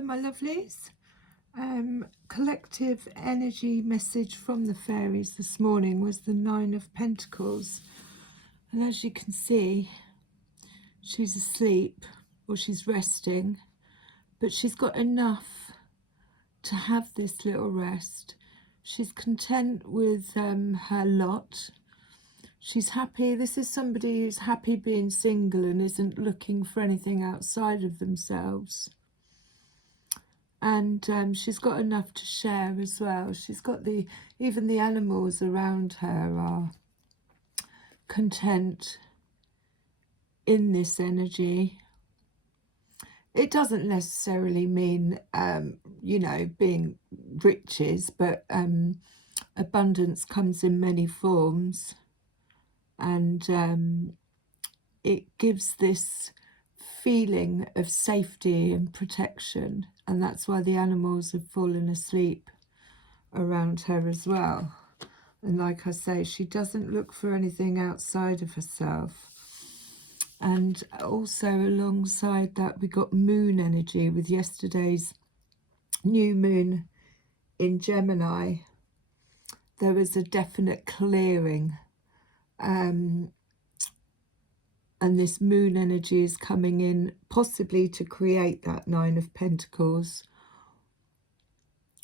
Hello, my lovelies. Collective energy message from the fairies this morning was the Nine of Pentacles. And as you can see, she's asleep or she's resting, but she's got enough to have this little rest. She's content with her lot. She's happy. This is somebody who's happy being single and isn't looking for anything outside of themselves. And she's got enough to share as well. She's got even the animals around her are content in this energy. It doesn't necessarily mean, being riches, but abundance comes in many forms. And it gives this feeling of safety and protection, and that's why the animals have fallen asleep around her as well. And like I say, she doesn't look for anything outside of herself. And also alongside that, we got moon energy with yesterday's new moon in Gemini. There was a definite clearing, and this moon energy is coming in possibly to create that Nine of Pentacles,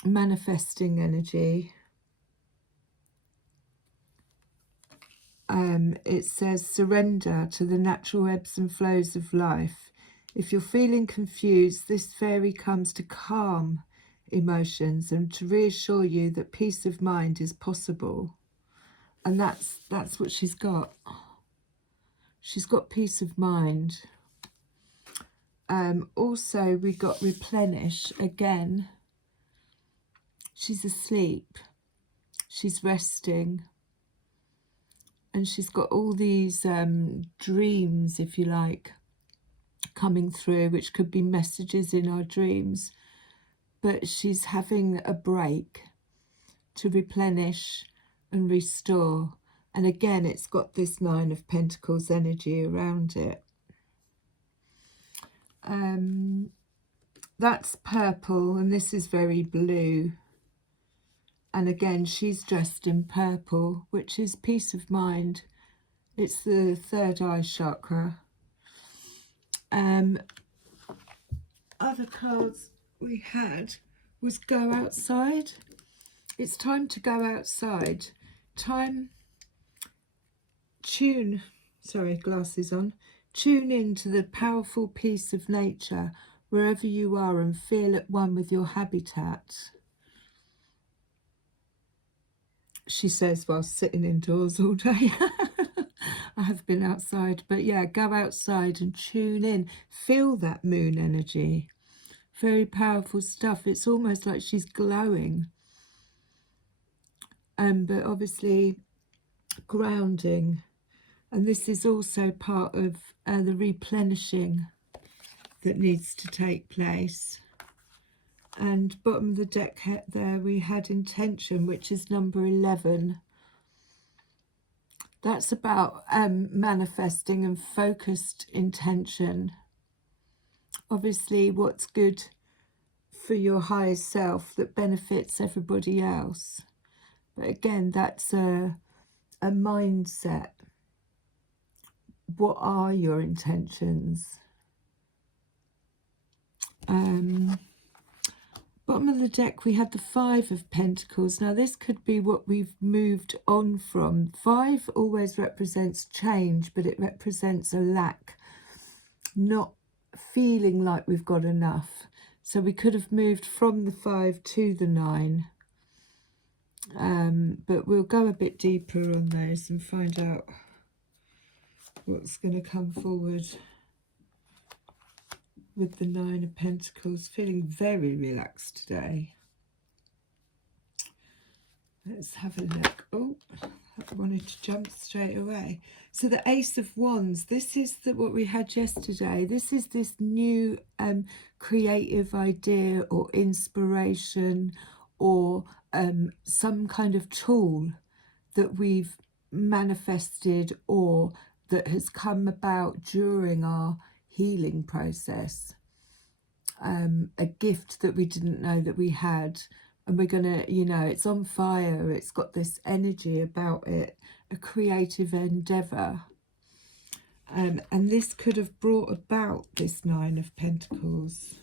manifesting energy. It says surrender to the natural ebbs and flows of life. If you're feeling confused, this fairy comes to calm emotions and to reassure you that peace of mind is possible. And that's what she's got. She's got peace of mind. Also, we got replenish again. She's asleep. She's resting. And she's got all these dreams, if you like, coming through, which could be messages in our dreams. But she's having a break to replenish and restore. And again, it's got this Nine of Pentacles energy around it. That's purple, and this is very blue. And again, she's dressed in purple, which is peace of mind. It's the third eye chakra. Other cards we had was go outside. It's time to go outside. Tune into the powerful peace of nature wherever you are and feel at one with your habitat. She says while sitting indoors all day. I have been outside, but yeah, go outside and tune in. Feel that moon energy. Very powerful stuff. It's almost like she's glowing. But obviously grounding. And this is also part of the replenishing that needs to take place. And bottom of the deck there, we had intention, which is number 11. That's about manifesting and focused intention. Obviously, what's good for your higher self that benefits everybody else. But again, that's a mindset. What are your intentions? Bottom of the deck, we had the Five of Pentacles. Now, this could be what we've moved on from. Five always represents change, but it represents a lack, not feeling like we've got enough. So we could have moved from the 5 to the 9. But we'll go a bit deeper on those and find out what's going to come forward with the 9 of Pentacles. Feeling very relaxed today. Let's have a look. Oh, I wanted to jump straight away. So the Ace of Wands, this is what we had yesterday. This is this new creative idea or inspiration or some kind of tool that we've manifested or that has come about during our healing process. a gift that we didn't know that we had, and we're gonna, you know, it's on fire, it's got this energy about it, a creative endeavor. And this could have brought about this Nine of Pentacles.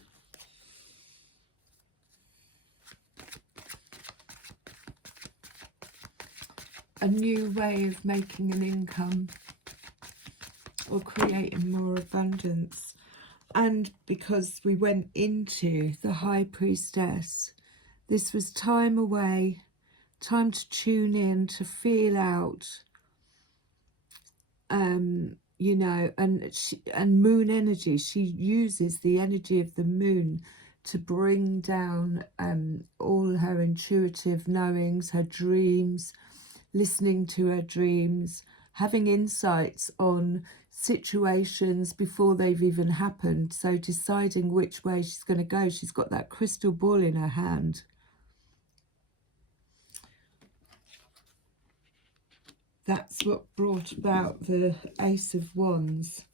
A new way of making an income or creating more abundance. And because we went into the High Priestess, this was time away, time to tune in, to feel out, you know, and moon energy. She uses the energy of the moon to bring down all her intuitive knowings, her dreams, listening to her dreams, having insights on situations before they've even happened. So deciding which way she's going to go. She's got that crystal ball in her hand. That's what brought about the Ace of Wands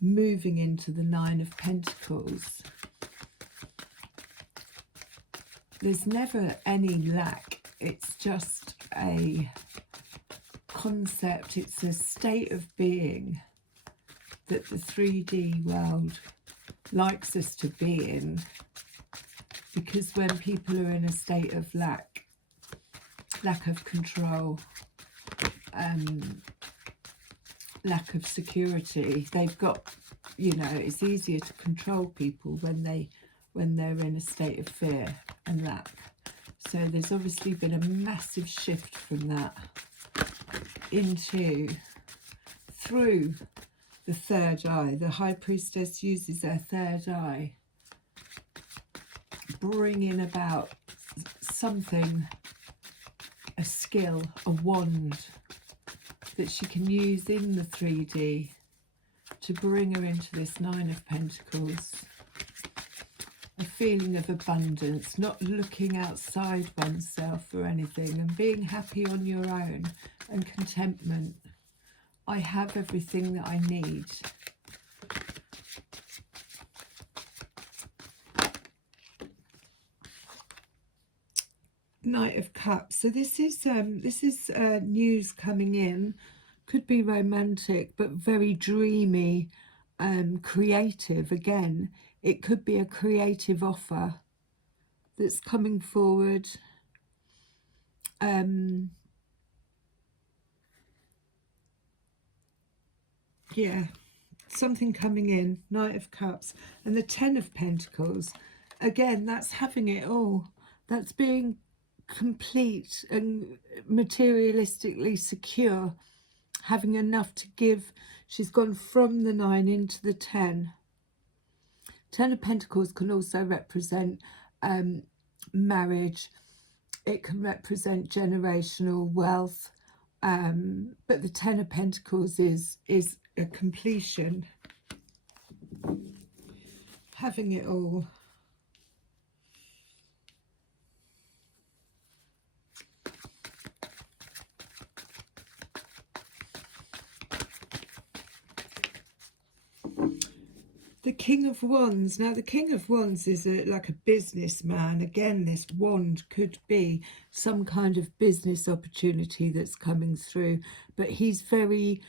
moving into the Nine of Pentacles. There's never any lack. It's just a concept. It's a state of being that the 3D world likes us to be in. Because when people are in a state of lack of control, lack of security, they've got, you know, it's easier to control people when they're in a state of fear and lack. So there's obviously been a massive shift from that into, through the third eye. The High Priestess uses her third eye, bringing about something, a skill, a wand that she can use in the 3D to bring her into this Nine of Pentacles. A feeling of abundance, not looking outside oneself or anything, and being happy on your own, and contentment. I have everything that I need. Knight of Cups. So this is news coming in. Could be romantic, but very dreamy, creative. Again, it could be a creative offer that's coming forward. Yeah, something coming in. Knight of Cups. And the Ten of Pentacles. Again, that's having it all. That's being complete and materialistically secure, having enough to give. She's gone from the 9 into the 10. 10 of Pentacles can also represent marriage. It can represent generational wealth, but the 10 of Pentacles is a completion, having it all. The King of Wands. Now, the King of Wands is like a businessman. Again, this wand could be some kind of business opportunity that's coming through. But he's very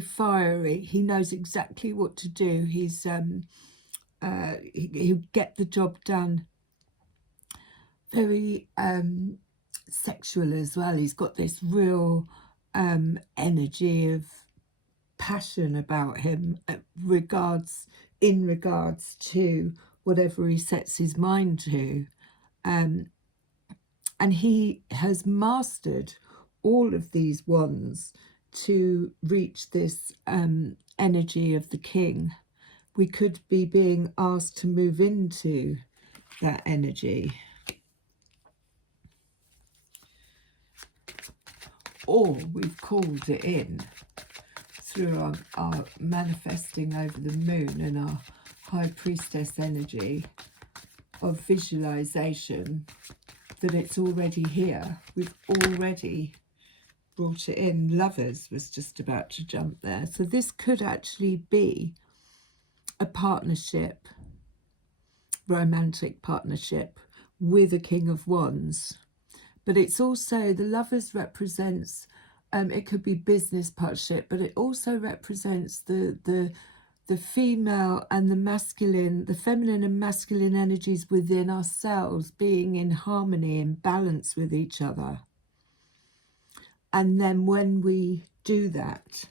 fiery. He knows exactly what to do. He'll get the job done. Very sexual as well. He's got this real energy of passion about him, in regards to whatever he sets his mind to, and he has mastered all of these wands to reach this energy of the king. We could be being asked to move into that energy, or we've called it in through our manifesting over the moon and our High Priestess energy of visualization, that it's already here. We've already brought it in. Lovers was just about to jump there. So this could actually be a partnership. romantic partnership with a King of Wands. But it's also, the Lovers represents, it could be business partnership, but it also represents the female and the masculine, the feminine and masculine energies within ourselves being in harmony and balance with each other. And then when we do that,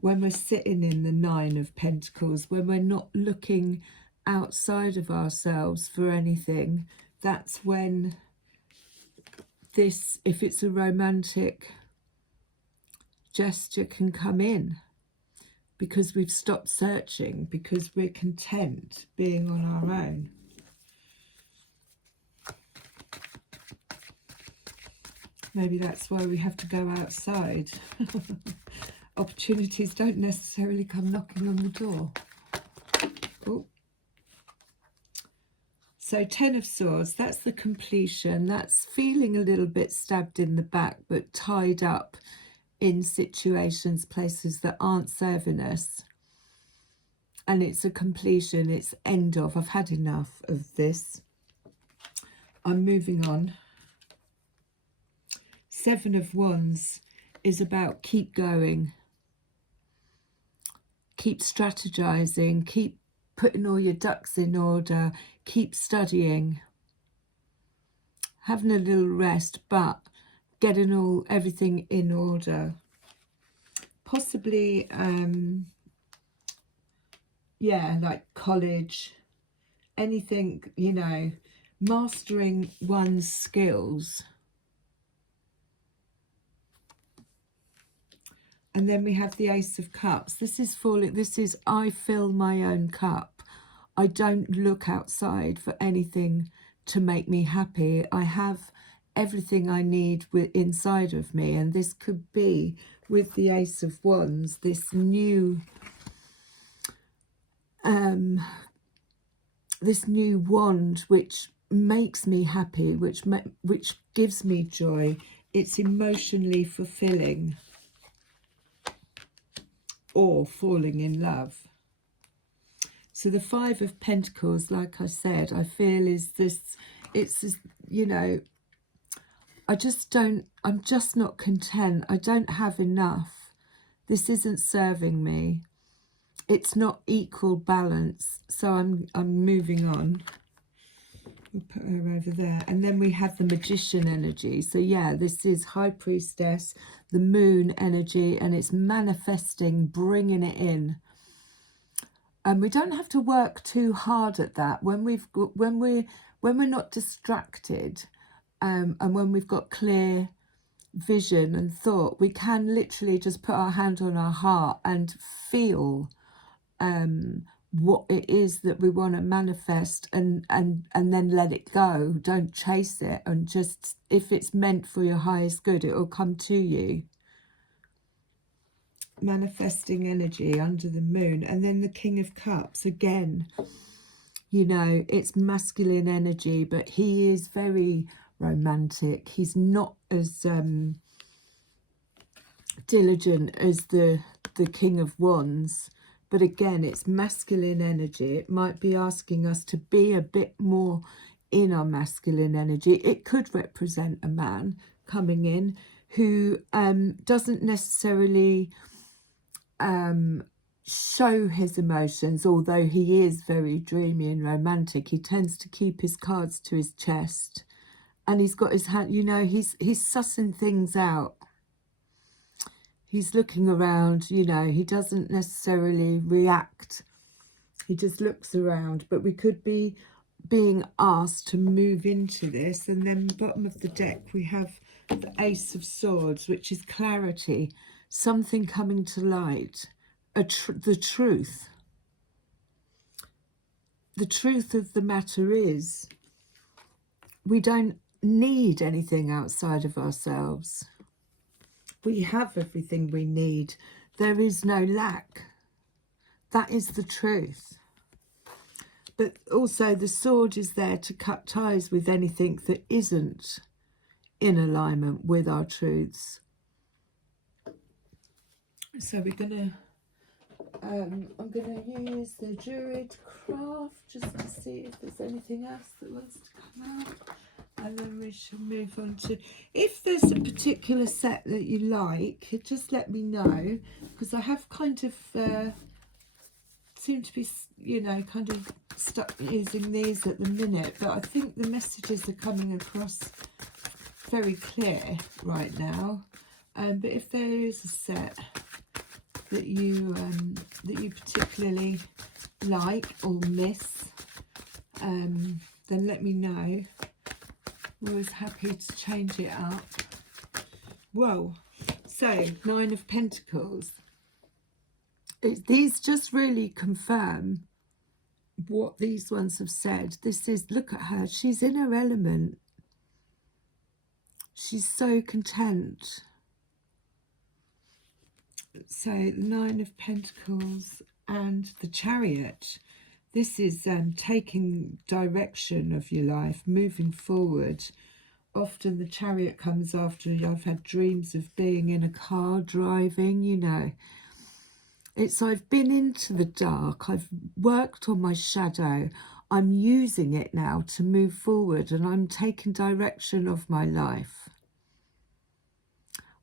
when we're sitting in the Nine of Pentacles, when we're not looking outside of ourselves for anything, that's when this, if it's a romantic gesture, can come in, because we've stopped searching, because we're content being on our own. Maybe that's why we have to go outside. Opportunities don't necessarily come knocking on the door. Ooh. So 10 of Swords, that's the completion. That's feeling a little bit stabbed in the back, but tied up in situations, places that aren't serving us. And it's a completion, it's end of. I've had enough of this. I'm moving on. 7 of Wands is about keep going. Keep strategizing, keep putting all your ducks in order, keep studying, having a little rest, but getting everything in order. Possibly, yeah, like college, anything, you know, mastering one's skills. And then we have the Ace of Cups. This is falling. This is, I fill my own cup. I don't look outside for anything to make me happy. I have everything I need inside of me. And this could be, with the Ace of Wands, this new wand which makes me happy, which gives me joy. It's emotionally fulfilling. Or falling in love. So the 5 of Pentacles, like I said, I feel is this, it's this, you know, I'm just not content. I don't have enough. This isn't serving me. It's not equal balance. So I'm moving on. We'll put her over there. And then we have the Magician energy. So yeah, this is High Priestess, the Moon energy, and it's manifesting, bringing it in. And we don't have to work too hard at that. When we're not distracted, and when we've got clear vision and thought, we can literally just put our hand on our heart and feel what it is that we want to manifest, and then let it go. Don't chase it, and just, if it's meant for your highest good, it will come to you. Manifesting energy under the Moon. And then the King of Cups, again, you know, it's masculine energy, but he is very romantic. He's not as diligent as the King of Wands. But again, it's masculine energy. It might be asking us to be a bit more in our masculine energy. It could represent a man coming in who doesn't necessarily show his emotions, although he is very dreamy and romantic. He tends to keep his cards to his chest, and he's got his hand, you know, he's sussing things out. He's looking around, you know, he doesn't necessarily react. He just looks around. But we could be being asked to move into this. And then bottom of the deck, we have the Ace of Swords, which is clarity, something coming to light, the truth. The truth of the matter is, we don't need anything outside of ourselves. We have everything we need. There is no lack. That is the truth. But also the sword is there to cut ties with anything that isn't in alignment with our truths. So we're going to I'm going to use the Druid Craft just to see if there's anything else that wants to come out. And then we shall move on to, if there's a particular set that you like, just let me know, because I have kind of seem to be, you know, kind of stuck using these at the minute, but I think the messages are coming across very clear right now. But if there is a set that you particularly like or miss, then let me know. I'm always happy to change it up. Whoa, so 9 of Pentacles. These just really confirm what these ones have said. This is, look at her, she's in her element. She's so content. So the 9 of Pentacles and the Chariot. This is taking direction of your life, moving forward. Often the Chariot comes after I've had dreams of being in a car driving, you know. It's I've been into the dark, I've worked on my shadow, I'm using it now to move forward, and I'm taking direction of my life.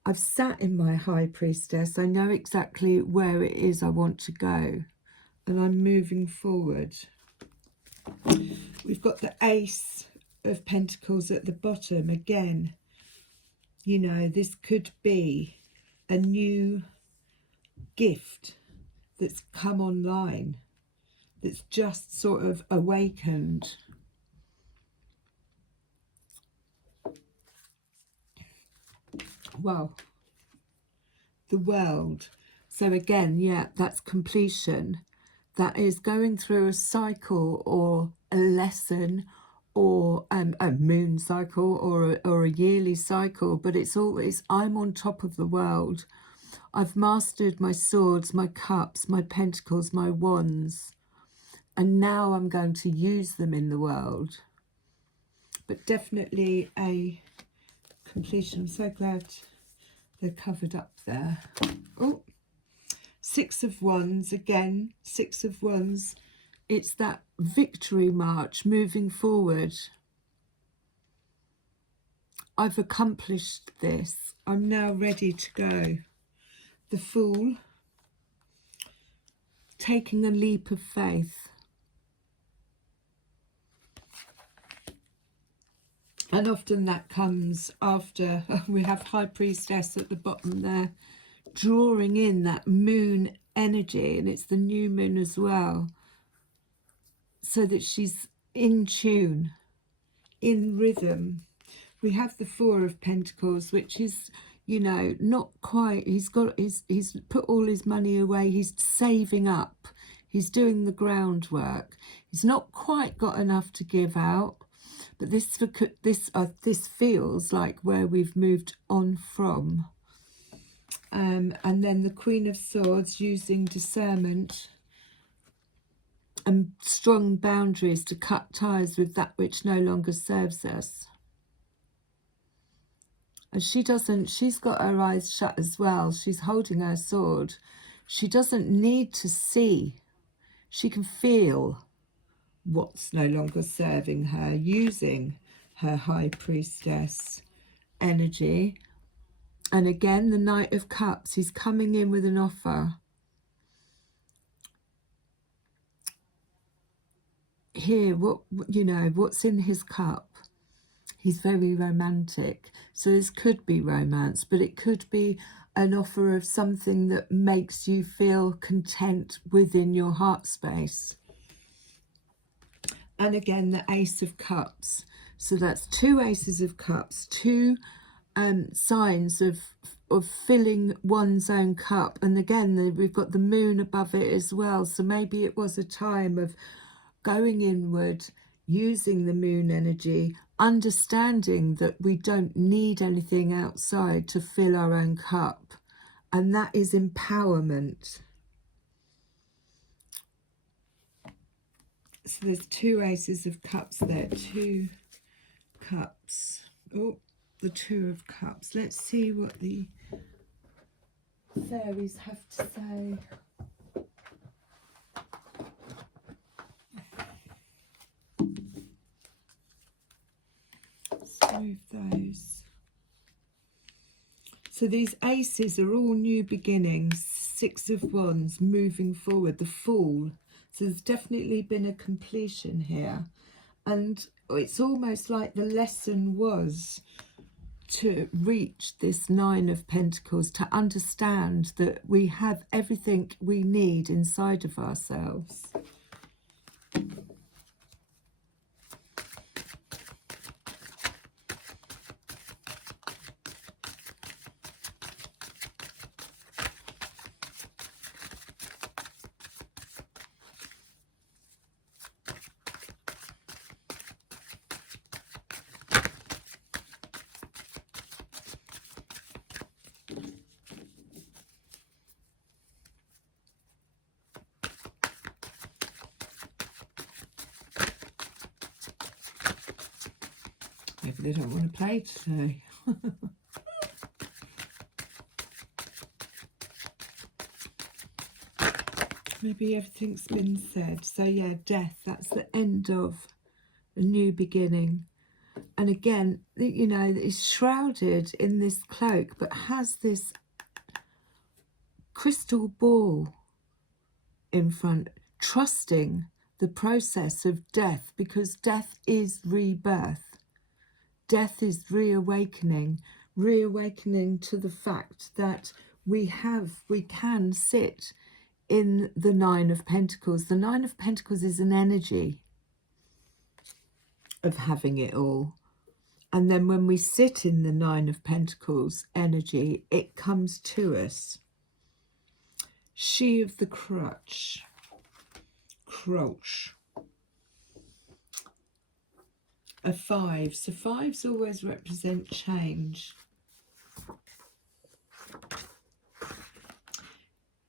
I've sat in my High Priestess, I know exactly where it is I want to go, and I'm moving forward. We've got the Ace of Pentacles at the bottom again. You know, this could be a new gift that's come online, that's just sort of awakened. Well, the World. So again, yeah, that's completion. That is going through a cycle or a lesson or a moon cycle or a yearly cycle, but it's always, I'm on top of the world. I've mastered my swords, my cups, my pentacles, my wands, and now I'm going to use them in the world. But definitely a completion. I'm so glad they're covered up there. Oh, 6 of Wands again, 6 of Wands. It's that victory march, moving forward. I've accomplished this. I'm now ready to go. The Fool, taking a leap of faith. And often that comes after we have High Priestess at the bottom there, drawing in that moon energy, and it's the new moon as well, so that she's in tune, in rhythm. We have the 4 of Pentacles, which is, you know, not quite, he's put all his money away, he's saving up, he's doing the groundwork, he's not quite got enough to give out, but this feels like where we've moved on from. And then the Queen of Swords, using discernment and strong boundaries to cut ties with that which no longer serves us. And she's got her eyes shut as well. She's holding her sword. She doesn't need to see. She can feel what's no longer serving her, using her High Priestess energy. And again, the Knight of Cups, he's coming in with an offer. Here, what's in his cup? He's very romantic. So this could be romance, but it could be an offer of something that makes you feel content within your heart space. And again, the Ace of Cups. So that's 2 Aces of Cups, 2 signs of filling one's own cup. And again, we've got the moon above it as well. So maybe it was a time of going inward, using the moon energy, understanding that we don't need anything outside to fill our own cup. And that is empowerment. So there's 2 Aces of Cups there, 2 cups. Oh, the 2 of Cups. Let's see what the fairies have to say. Move those. So these aces are all new beginnings. Six of Wands, moving forward. The Fool. So there's definitely been a completion here. And it's almost like the lesson was to reach this Nine of Pentacles, to understand that we have everything we need inside of ourselves. Maybe they don't want to play today. Maybe everything's been said. So yeah, death, that's the end of a new beginning. And again, you know, it's shrouded in this cloak, but has this crystal ball in front, trusting the process of death, because death is rebirth. Death is reawakening to the fact that we can sit in the Nine of Pentacles. The Nine of Pentacles is an energy of having it all. And then when we sit in the Nine of Pentacles energy, it comes to us. She of the Crutch. A 5. So 5s always represent change.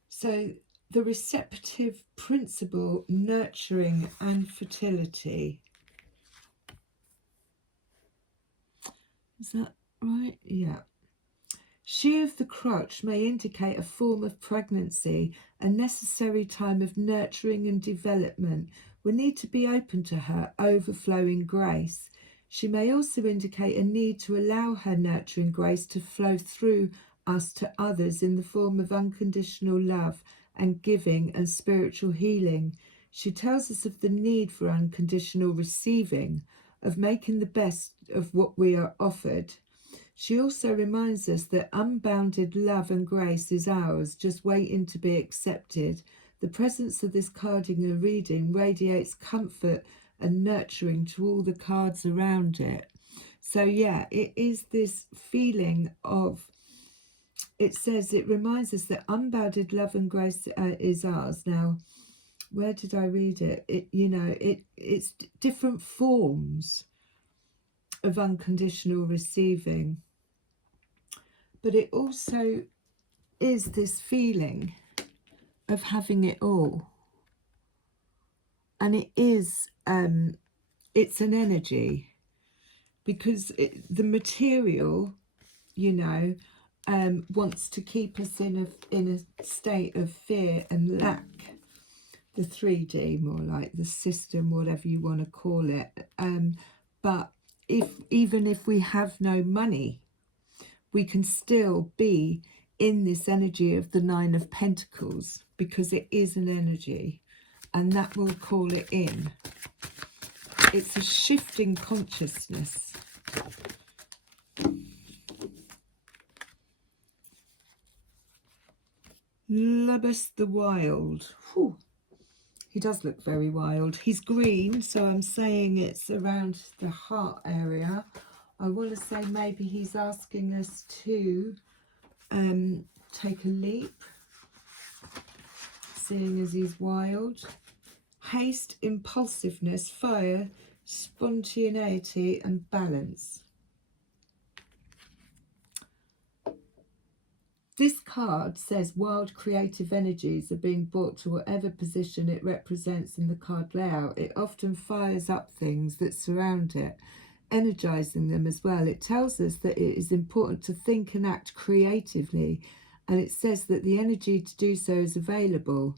So the receptive principle, nurturing and fertility. Is that right? Yeah. She of the Crutch may indicate a form of pregnancy, a necessary time of nurturing and development. We need to be open to her overflowing grace. She may also indicate a need to allow her nurturing grace to flow through us to others in the form of unconditional love and giving and spiritual healing. She tells us of the need for unconditional receiving, of making the best of what we are offered. She also reminds us that unbounded love and grace is ours, just waiting to be accepted. The presence of this card in your reading radiates comfort and nurturing to all the cards around it. So yeah, it is this feeling of, it says, it reminds us that unbounded love and grace is ours. Now, where did I read it? It's different forms of unconditional receiving. But it also is this feeling of having it all. And it is, it's an energy. Because the material, you know, wants to keep us in a state of fear and lack. The 3D, more like the system, whatever you want to call it. But even if we have no money, we can still be in this energy of the Nine of Pentacles, because it is an energy, and that will call it in. It's a shifting consciousness. Lubus the Wild. Whew. He does look very wild. He's green, so I'm saying it's around the heart area. I want to say maybe he's asking us to take a leap, seeing as he's wild. Haste, impulsiveness, fire, spontaneity and balance. This card says wild creative energies are being brought to whatever position it represents in the card layout. It often fires up things that surround it, energizing them as well. It tells us that it is important to think and act creatively, and it says that the energy to do so is available.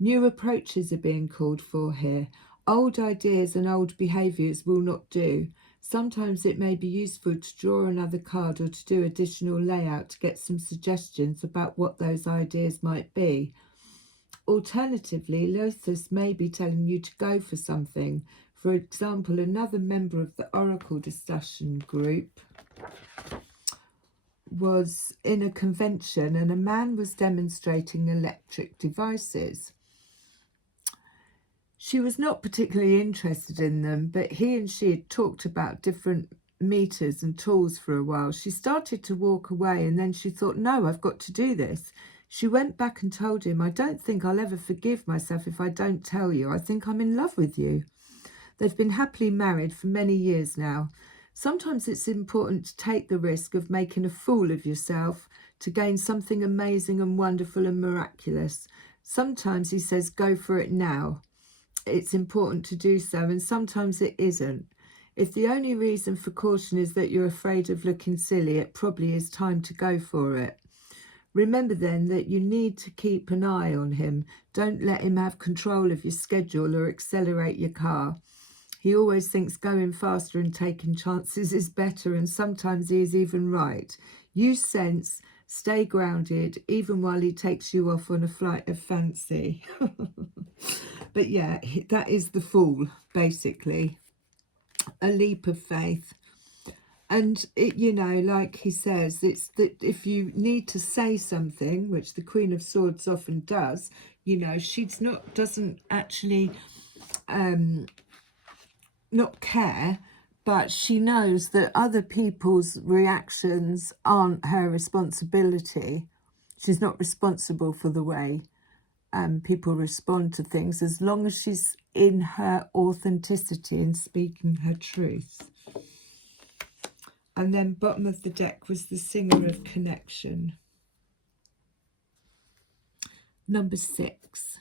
New approaches are being called for here. Old ideas and old behaviours will not do. Sometimes it may be useful to draw another card or to do additional layout to get some suggestions about what those ideas might be. Alternatively, Lothus may be telling you to go for something. For example, another member of the Oracle discussion group was in a convention and a man was demonstrating electric devices. She was not particularly interested in them, but he and she had talked about different meters and tools for a while. She started to walk away and then she thought, no, I've got to do this. She went back and told him, I don't think I'll ever forgive myself if I don't tell you. I think I'm in love with you. They've been happily married for many years now. Sometimes it's important to take the risk of making a fool of yourself to gain something amazing and wonderful and miraculous. Sometimes he says, go for it now. It's important to do so, and sometimes it isn't. If the only reason for caution is that you're afraid of looking silly, it probably is time to go for it. Remember then that you need to keep an eye on him. Don't let him have control of your schedule or accelerate your car. He always thinks going faster and taking chances is better, and sometimes he is even right. Use sense, stay grounded, even while he takes you off on a flight of fancy. But yeah, that is the Fool, basically. A leap of faith. And, it, you know, like he says, it's that if you need to say something, which the Queen of Swords often does, you know, doesn't actually not care, but she knows that other people's reactions aren't her responsibility. She's not responsible for the way people respond to things, as long as she's in her authenticity and speaking her truth. And then bottom of the deck was the Singer of Connection. Number 6.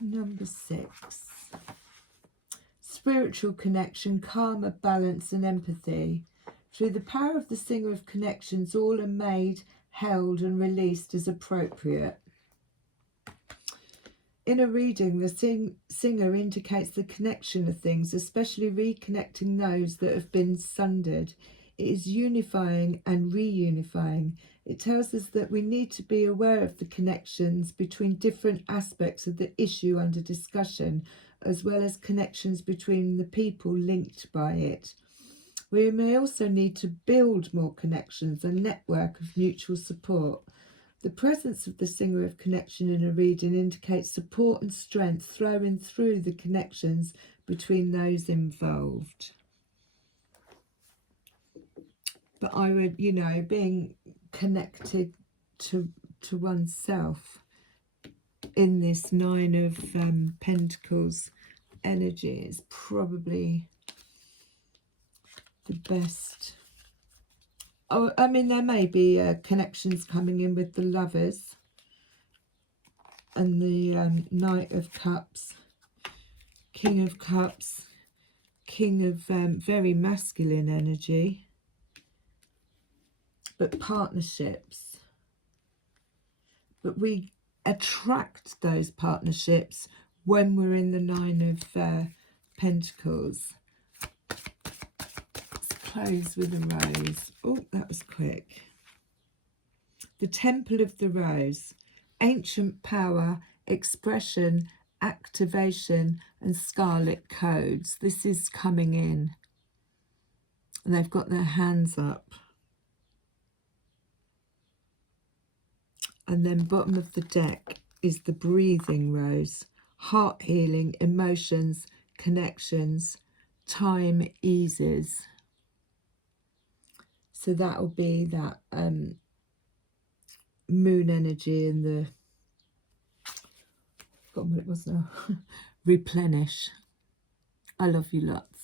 Number 6. Spiritual connection, karma, balance and empathy. Through the power of the Singer of Connections, all are made, held and released as appropriate. In a reading, the singer indicates the connection of things, especially reconnecting those that have been sundered. It is unifying and reunifying. It tells us that we need to be aware of the connections between different aspects of the issue under discussion, as well as connections between the people linked by it. We may also need to build more connections, a network of mutual support. The presence of the Singer of Connection in a reading indicates support and strength flowing through the connections between those involved. But I would, you know, being connected to oneself in this Nine of Pentacles energy is probably the best. Oh, I mean, there may be connections coming in with the Lovers and the Knight of Cups, King of Cups, King of very masculine energy, but partnerships. But we attract those partnerships when we're in the Nine of Pentacles. Close with a rose. Oh, that was quick. The Temple of the Rose. Ancient power, expression, activation and scarlet codes. This is coming in. And they've got their hands up. And then bottom of the deck is the Breathing Rose. Heart healing, emotions, connections, time eases. So that will be that moon energy and the, forgotten what it was now, replenish. I love you lots.